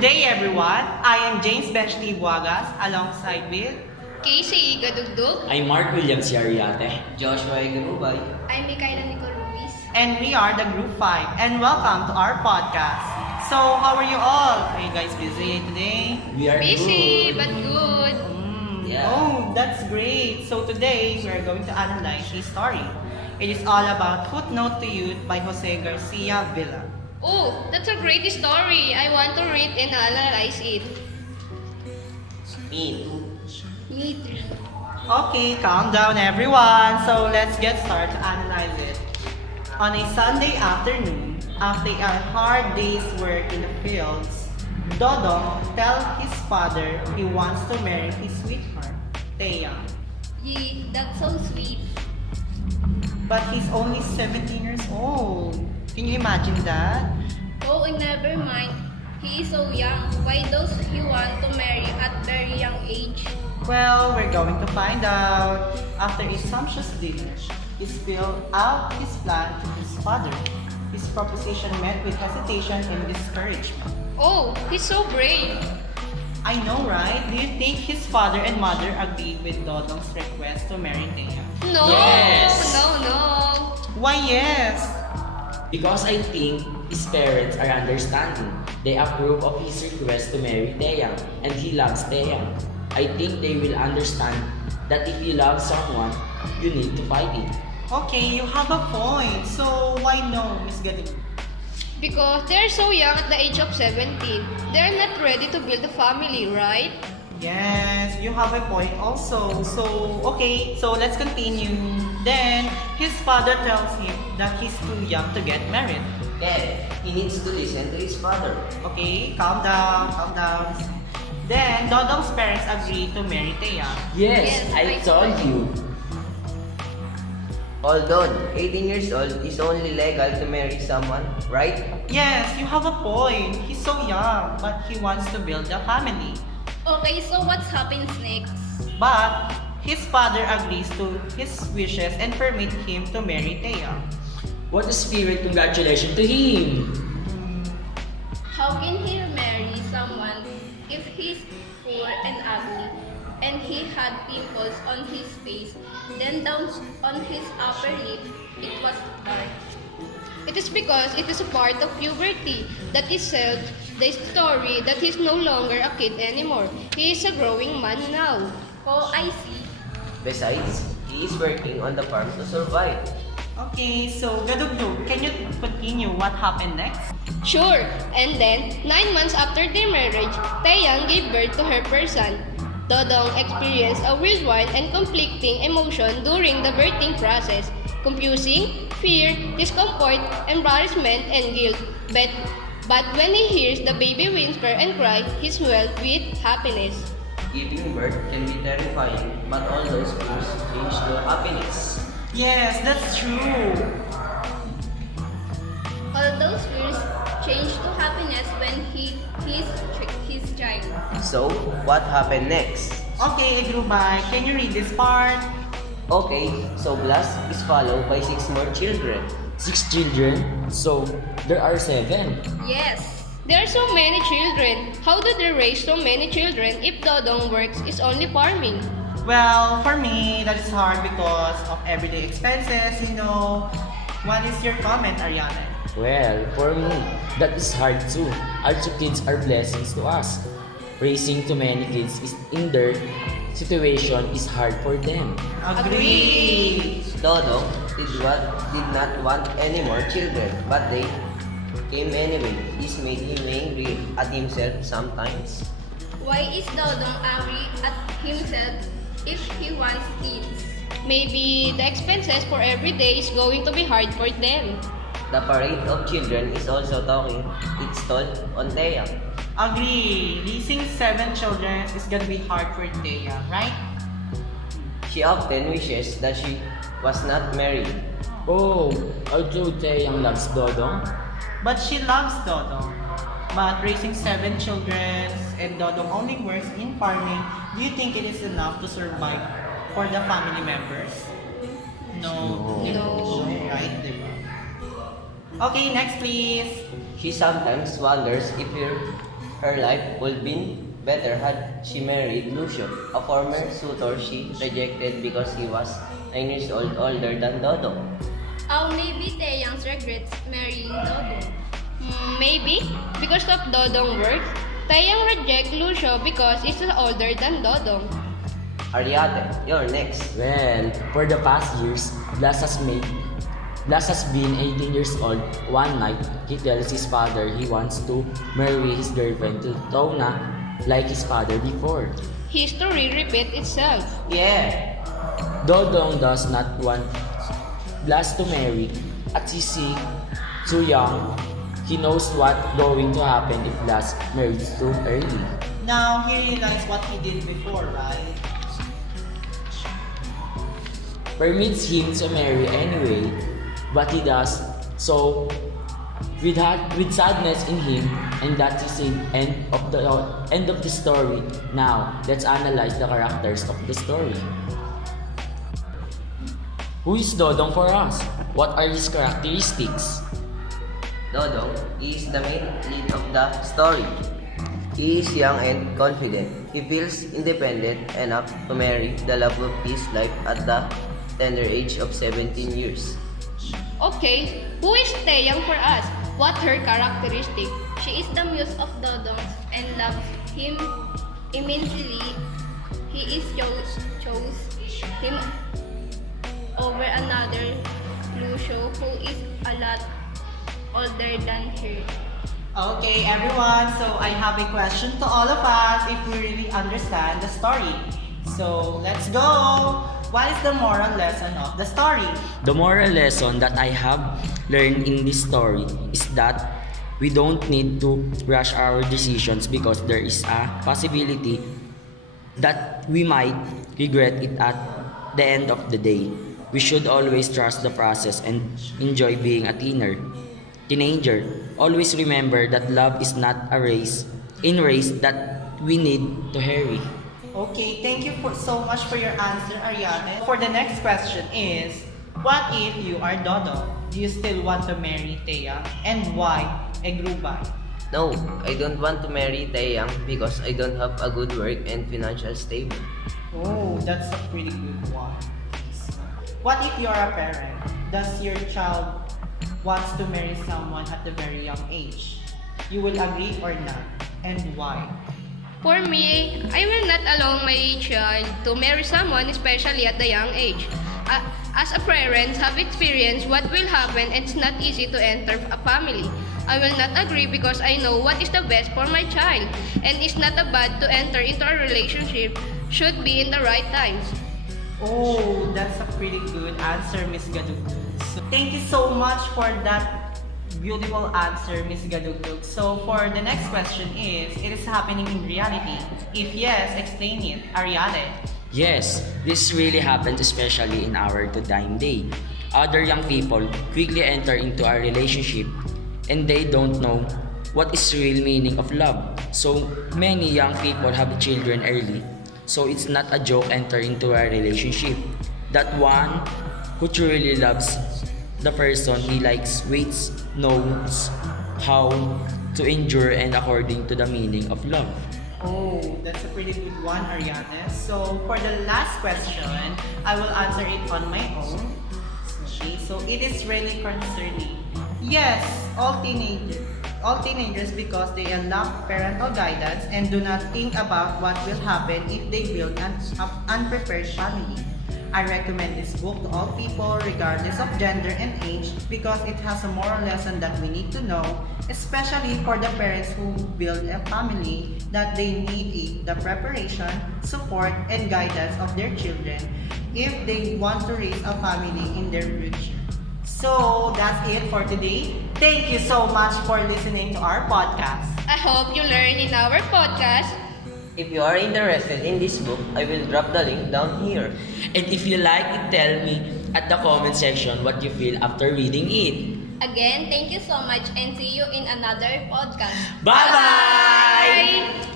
day, everyone. I am James Benchley Buagas alongside with Casey Gadugdug. I'm Mark Williams Yariate. Joshua Igarubay. I'm Micaela Nicole Ruiz. and we are the Group 5 and welcome to our podcast. So, how are you all? Are you guys busy today? We are Busy, good. but good. Yeah. Oh, that's great. So today, we are going to analyze a story. It is all about Footnote to Youth by Jose Garcia Villa. Oh, that's a great story. I want to read and analyze it. Me too. Me too. Okay, calm down everyone. So let's get started to analyze it. On a Sunday afternoon, after a hard day's work in the fields, Dodong tells his father he wants to marry his sweetheart, Thea. Yee, that's so sweet. But he's only 17 years old. Can you imagine that? Oh, and never mind. He is so young. Why does he want to marry at very young age? Well, we're going to find out. After a sumptuous dinner, he spilled out his plan to his father. His proposition met with hesitation and discouragement. Oh, he's so brave. I know, right? Do you think his father and mother agreed with Dodong's request to marry Thea? No, Yes. no. Why, yes. Because I think his parents are understanding. They approve of his request to marry Taeyang, and he loves Taeyang. I think they will understand that if you love someone, you need to fight it. Okay, you have a point. So, why no, Miss Gading? Because they're so young at the age of 17. They're not ready to build a family, right? Yes, you have a point also. So, okay, so let's continue. Then, his father tells him that he's too young to get married. Dad, he needs to listen to his father. Okay, calm down, calm down. Then, Dodong's parents agree to marry Thea. Yes, Yes, I I told told you. Although 18 years old is only legal to marry someone, right? Yes, you have a point. He's so young, but he wants to build a family. Okay, so what happens next? But, his father agrees to his wishes and permit him to marry Thea. What a spirit! Congratulations to him! How can he marry someone if he's poor and ugly, and he had pimples on his face, then down on his upper lip, it was dark? It is because it is a part of puberty that is said the story that he's no longer a kid anymore. He is a growing man now. Oh, I see. Besides, he is working on the farm to survive. Okay, so Gadugdug, can you continue what happened next? Sure, and then 9 months after their marriage, Taeyang gave birth to her first son. Dodong experienced a whirlwind and conflicting emotion during the birthing process, confusing, fear, discomfort, embarrassment, and guilt. But when he hears the baby whisper and cry, he swelled with happiness. Giving birth can be terrifying, but all those fears change to happiness. Yes, that's true. All those fears change to happiness when he sees his child. So, what happened next? Okay, Agrubay, can you read this part? Okay, so Blas is followed by 6 more children. 6 children, so there are 7. Yes. There are so many children. How do they raise so many children if Dodong works is only farming? Well, for me, that is hard because of everyday expenses, you know. What is your comment, Ariane? Well, for me, that is hard too. Our 2 kids are blessings to us. Raising too many kids is in their situation is hard for them. Agree! Dodo did not want any more children, but they came anyway. This made him angry at himself sometimes. Why is Dodong angry at himself if he wants kids? Maybe the expenses for every day is going to be hard for them. The parade of children is also talking its toll on Thea. Agree! Raising 7 children is gonna be hard for Thea, right? She often wishes that she was not married. Oh, although Taeyang loves Dodong, But she loves Dodong. But raising 7 children and Dodong only works in farming, do you think it is enough to survive for the family members? No. No. Right? Diba? Okay, next please. She sometimes wonders if her her life would been better had she married Lucio, a former suitor she rejected because he was 9 years old older than Dodong. Maybe Taeyang regrets marrying Dodong. Maybe because of Dodong work, Taeyang reject Lucio because he's older than Dodong. Ariate, you're next. Well, for the past years, Blas has been 18 years old. One night, he tells his father he wants to marry his girlfriend to Tona like his father before. History repeats itself. Yeah. Dodong does not want Blas to marry. At he's too young, he knows what's going to happen if Blas marries too early. Now, he realized what he did before, right? Permits him to marry anyway, but he does so with sadness in him, and that is the end of the story. Now, let's analyze the characters of the story. Who is Dodong for us? What are his characteristics? Dodong is the main lead of the story. He is young and confident. He feels independent enough to marry the love of his life at the tender age of 17 years. Okay, who is Taeyang for us? What her characteristic? She is the muse of Dodong and loves him immensely. He is chose him over another Lucio who is a lot older than her. Okay, everyone, so I have a question to all of us if we really understand the story. So, let's go! What is the moral lesson of the story? The moral lesson that I have learned in this story is that we don't need to rush our decisions because there is a possibility that we might regret it at the end of the day. We should always trust the process and enjoy being a teenager. Always remember that love is not a race that we need to hurry. Okay, thank you so much for your answer, Ariane. For the next question is, what if you are Dodo? Do you still want to marry Taeyang? And why? Egrubay. No, I don't want to marry Taeyang because I don't have a good work and financial stable. Oh, that's a pretty good one. What if you're a parent? Does your child wants to marry someone at a very young age? You will agree or not? And why? For me, I will not allow my child to marry someone, especially at the young age. As a parent, have experienced what will happen, and it's not easy to enter a family. I will not agree because I know what is the best for my child, and it's not a bad to enter into a relationship. Should be in the right times. Oh, that's a pretty good answer, Miss Gadugtug. So, thank you so much for that beautiful answer, Miss Gadugtug. So, for the next question is, it is happening in reality? If yes, explain it. Ariane. Yes, this really happens especially in our to-dime day. Other young people quickly enter into a relationship and they don't know what is real meaning of love. So many young people have children early. So it's not a joke enter into a relationship. That one who truly loves the person he likes waits, knows how to endure and according to the meaning of love. Oh, that's a pretty good one, Ariane. So, for the last question, I will answer it on my own. Okay, so it is really concerning. Yes, all teenagers because they lack parental guidance and do not think about what will happen if they build an unprepared family. I recommend this book to all people regardless of gender and age because it has a moral lesson that we need to know, especially for the parents who build a family, that they need the preparation, support, and guidance of their children if they want to raise a family in their future. So that's it for today. Thank you so much for listening to our podcast. I hope you learn in our podcast. If you are interested in this book, I will drop the link down here. And if you like it, tell me at the comment section what you feel after reading it. Again, thank you so much and see you in another podcast. Bye-bye! Bye!